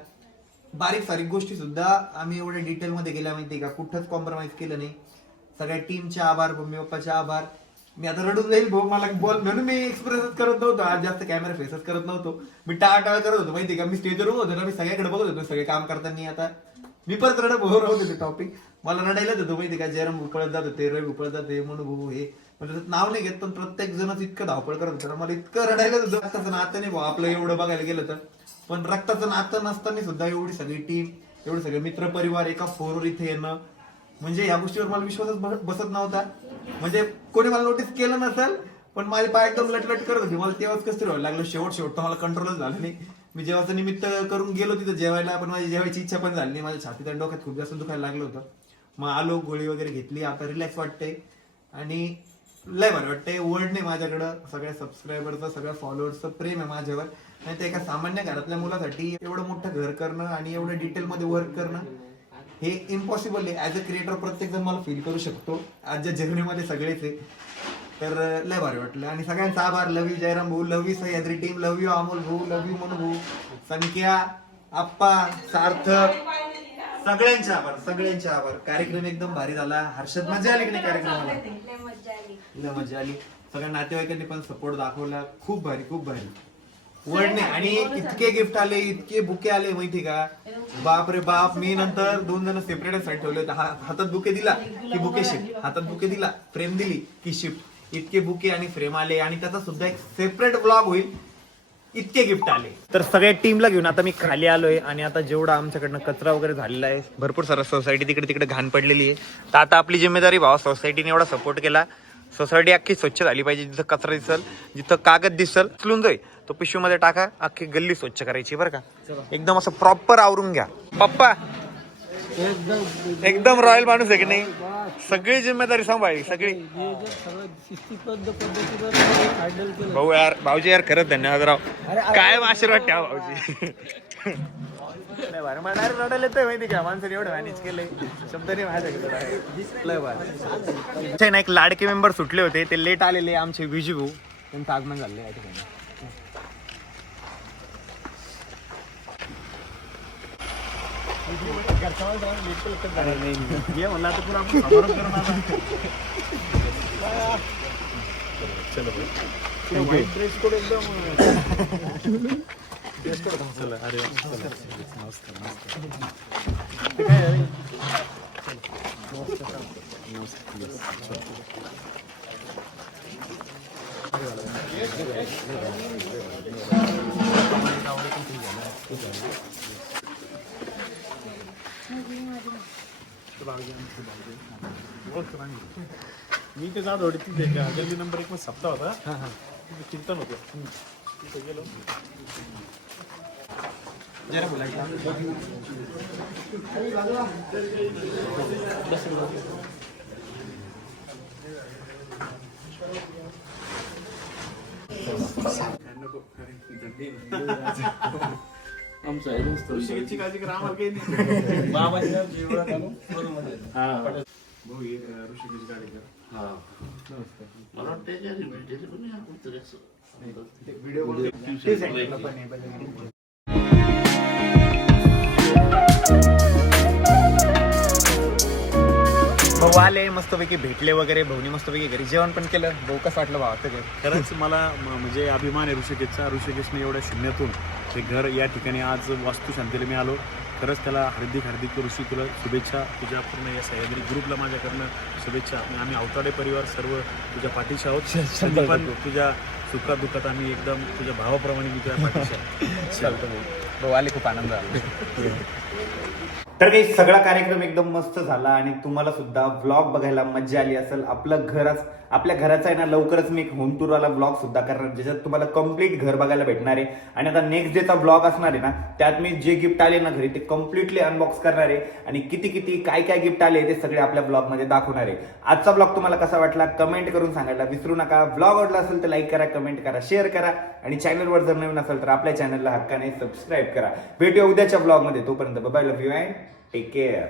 बारीक सारीक गोष्टी सुद्धा आम्ही एवढ्या डिटेलमध्ये गेल्या माहिती का, कुठंच कॉम्प्रोमाइज केलं नाही. सगळ्या टीमचे आभार, मम्मी पप्पाचे आभार. मी आता रडून जाईल भाऊ, मला बोल म्हणून मी एक्सप्रेसच करत नव्हतो आज, जास्त कॅमेरा फेसच करत नव्हतो. मी टाळाटाळ करत होतो माहिती का. मी स्टेजवर होतो ना, मी सगळ्याकडे बघत होतो सगळे काम करताना. आता मी परत रडत भाऊ राहत होते टॉपिक. मला रडायलाच होतो माहिती का. जयराम उपळत जात होते, रवी उपळत जाते, म्हणून भाऊ हे म्हणजे नाव नाही घेत, पण प्रत्येक जणच इतकं धावपळ करत होतं. मला इतकं रडायलाच होतं. रक्ताचं नातं नाही भाऊ आपलं एवढं बघायला गेलं तर, पण रक्ताचं नातं नसताना सुद्धा एवढी सगळी टीम, एवढे सगळे मित्र परिवार एका फोरवर इथे येणं, म्हणजे या गोष्टीवर मला विश्वासच बसत नव्हता. म्हणजे कोणी मला नोटीस केलं नसेल, पण माझे पाय एकदम लटलट करत होते. मला तेव्हाच कसं तरी व्हायला लागलं. शेवट तर मला कंट्रोलच झालं नाही. मी जेव्हाचं निमित्त करून गेलो तिथं जेवायला, पण माझी जेवायची इच्छा पण झाली नाही. माझ्या छातीत आणि डोक्यात खूप जास्त दुखायला लागलं होतं. मग आलो, गोळी वगैरे घेतली, आता रिलॅक्स वाटते आणि लय भारी वाटतंय. वर्ड नाही माझ्याकडं. सगळ्या सबस्क्रायबरचं, सगळ्या फॉलोअर्सचं प्रेम आहे माझ्यावर. आणि ते एका सामान्य घरातल्या मुलासाठी एवढं मोठं घर करणं आणि एवढं डिटेलमध्ये वर्क करणं हे इम्पॉसिबल आहे. ॲज अ क्रिएटर प्रत्येक जण मला फील करू शकतो. आजच्या जर्नीमध्ये सगळेच आहे. तर लय भारी वाटलं आणि सगळ्यांचा आभार. लव यू जयराम भाऊ, love you Sahyadri team, love you Amol भाऊ, लव यू मनू भाऊ, संख्या, आप्पा, सार्थक, सगळ्यांचे आभार, सगळ्यांचे आभार. कार्यक्रम एकदम भारी झाला. हर्षद मजा आली की नाही कार्यक्रमाला? लय मजा आली. सगळ्या नातेवाईकांनी पण सपोर्ट दाखवला. खूप भारी, खूप भारी. वर्ड नाही. आणि इतके गिफ्ट आले, इतके बुके आले माहिती का, बाप रे बाप. मी नंतर 2 जण सेपरेट साईड ठेवले होते. हातात बुके दिला की बुके शिफ्ट, हातात बुके दिला, फ्रेम दिली की शिफ्ट. इतके बुके आणि फ्रेम आले आणि त्याचा सुद्धा एक सेपरेट ब्लॉग होईल. इतके गिफ्ट आले. तर सगळ्या टीमला घेऊन आता मी खाली आलोय आणि आता जेवढा आमच्याकडनं कचरा वगैरे झालेला आहे, भरपूर सारा सोसायटी तिकडे तिकडे घाण पडलेली आहे. तर आता आपली जिम्मेदारी भावा, सोसायटीने एवढा सपोर्ट केला, सोसायटी अख्खी स्वच्छ झाली पाहिजे. जिथं कचरा दिसल, जिथं कागद दिसल, उचलून जाईल तो पिशवीमध्ये टाका. अख्खी गल्ली स्वच्छ करायची बरं का. एकदम असं प्रॉपर आवरून घ्या. पप्पा एकदम रॉयल माणूस आहे की नाही? सगळी जिम्मेदारी सांभाळली सगळी. भाऊ यार, भाऊजी यार खरंच धन्यवाद राव. कायम आशीर्वाद ठेवा भाऊजी. मला डायरेक्ट रडायला येतोय माहिती का, माणसाने एवढं मॅनेज केलंय, शब्द नाही माझ्याकडे. एक लाडके मेंबर सुटले होते, ते लेट आलेले आमचे विजू भाऊ, त्यांचं आगमन झालं या ठिकाणी. मी ते जात होते तिथे गल्ली नंबर 1 मध्ये सप्ताह होता. कीर्तन होतं तिथे गेलो. जरा बोलायचं ऋषिकेशची काळजी करा, आम्हाला काही नाही. बाबाची ऋषिकेशची गाडी करा. मला भाऊ आले मस्तपैकी, भेटले वगैरे. भाऊनी मस्तपैकी घरी जेवण पण केलं. भाऊ कसं वाटलं भाऊ? खरंच मला म्हणजे अभिमान आहे ऋषिकेशचा. ऋषिकेशने एवढ्या शून्यातून ते घर या ठिकाणी आज वास्तुशांतीला मी आलो. खरंच त्याला हार्दिक ऋषी, तुला शुभेच्छा. तुझ्या पूर्ण या सह्याद्री ग्रुपला माझ्याकडनं शुभेच्छा. आम्ही अवताडे परिवार सर्व तुझ्या पाठीशी आहोत. पण तुझ्या सुखात दुःखात आम्ही एकदम तुझ्या भावाप्रमाणे मी तुझ्या पाठीशी आहे. भाऊ आले, खूप आनंद झाला. तर काही सगळा कार्यक्रम एकदम मस्त झाला आणि तुम्हाला सुद्धा व्लॉग बघायला मजा आली असेल. आपल्या घराचा आहे ना, लवकरच मी एक होम टूरवाला व्लॉग सुद्धा करणार, ज्याच्यात तुम्हाला कम्प्लीट घर बघायला भेटणार आहे. आणि आता नेक्स्ट डेचा व्लॉग असणार आहे ना, त्यात मी जे गिफ्ट आले ना घरी ते कम्प्लिटली अनबॉक्स करणार आहे आणि किती काय गिफ्ट आले ते सगळे आपल्या ब्लॉगमध्ये दाखवणार आहे. आजचा ब्लॉग तुम्हाला कसा वाटला कमेंट करून सांगायला विसरू नका. ब्लॉग आवडला असेल तर लाईक करा, कमेंट करा, शेअर करा आणि चॅनलवर जर नवीन असेल तर आपल्या चॅनलला हक्काने सबस्क्राईब करा. भेटूया उद्याच्या ब्लॉगमध्ये. तोपर्यंत bye, love you and take care.